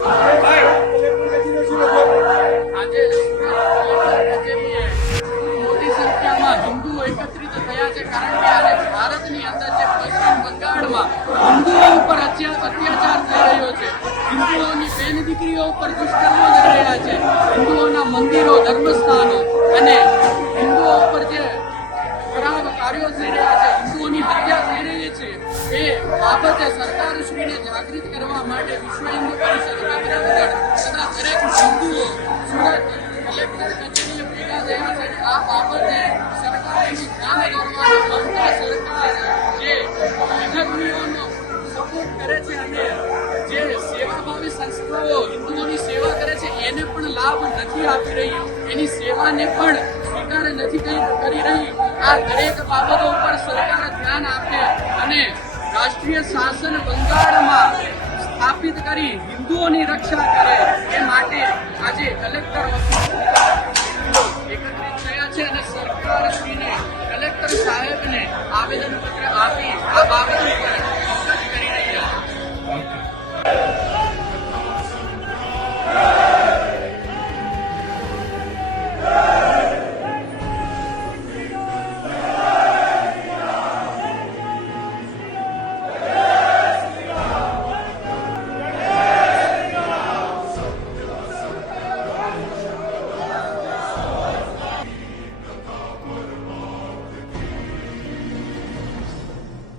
આજે મોટી સંખ્યામાં હિન્દુઓ એકત્રિત થયા છે, કારણ કે આજે ભારતની અંદર જે પશ્ચિમ બંગાળમાં હિન્દુઓ ઉપર અત્યાચાર થઈ રહ્યો છે, હિન્દુઓની બેન દીકરીઓ ઉપર દુષ્કર્મો થઈ રહ્યા છે, હિન્દુઓના મંદિરો, ધર્મસ્થાનો અને હિન્દુઓ ઉપર જે ખરાબ કાર્યો થઈ રહ્યા છે, હિન્દુઓની હત્યા થઈ રહી છે, એ બાબતે સરકારશ્રીને જાગૃત કરવા માટે વિશ્વ હિન્દુ પરિષદ ગાંધીનગર તથા દરેક હિન્દુઓ સુરત કલેક્ટર કચેરીએ ભેગા થયા છે. આ બાબતે સરકારનું ધ્યાન દોરવાનો મંત્ર સરકાર જે વિધર્મીઓનો સપોર્ટ કરે છે અને જે સેવાભાવી સંસ્થાઓ હિન્દુઓની સેવા કરે છે એને પણ લાભ નથી આપી રહી, એની સેવાને પણ સ્વીકાર નથી કરી રહી. આ દરેક બાબતો ઉપર સરકાર ધ્યાન આપે અને રાષ્ટ્રીય શાસન બંગાળમાં સ્થાપિત કરી હિન્દુઓની રક્ષા કરે, એ માટે આજે કલેક્ટર ઓફિસ